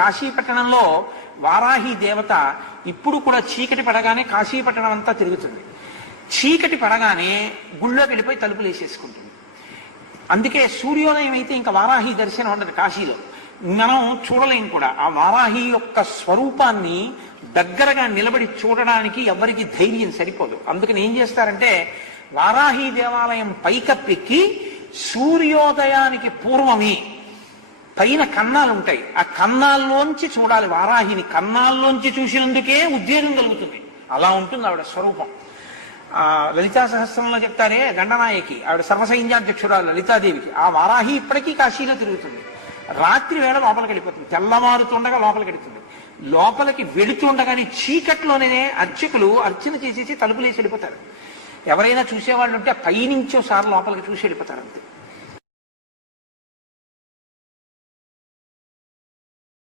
కాశీపట్టణంలో వారాహి దేవత ఇప్పుడు కూడా చీకటి పడగానే కాశీపట్టణం అంతా తిరుగుతుంది. చీకటి పడగానే గుళ్ళోకి వెళ్ళిపోయి తలుపులు వేసేసుకుంటుంది. అందుకే సూర్యోదయం అయితే ఇంకా వారాహి దర్శనం ఉండదు కాశీలో, మనం చూడలేం కూడా. ఆ వారాహి యొక్క స్వరూపాన్ని దగ్గరగా నిలబడి చూడడానికి ఎవరికి ధైర్యం సరిపోదు. అందుకని ఏం చేస్తారంటే వారాహి దేవాలయం పైకప్పెక్కి సూర్యోదయానికి పూర్వమే పైన కన్నాలు ఉంటాయి, ఆ కన్నాల్లోంచి చూడాలి వారాహిని. కన్నాల్లోంచి చూసినందుకే ఉద్వేగం కలుగుతుంది. అలా ఉంటుంది ఆవిడ స్వరూపం. లలితా సహస్రంలో చెప్తారే దండనాయకి, ఆవిడ సర్వసైన్యాధ్యక్షురాలు లలితాదేవికి. ఆ వారాహి ఇప్పటికీ కాశీలో తిరుగుతుంది. రాత్రి వేళ లోపలికి వెళ్ళిపోతుంది, తెల్లవారుతుండగా లోపలికి వెళుతుంది. లోపలికి వెళుతుండగానే చీకట్లోనే అర్చకులు అర్చన చేసేసి తలుపులేసి వెళ్ళిపోతారు. ఎవరైనా చూసేవాళ్ళు ఉంటే పైనుంచి ఒకసారి లోపలికి చూసి వెళ్ళిపోతారు అంతే.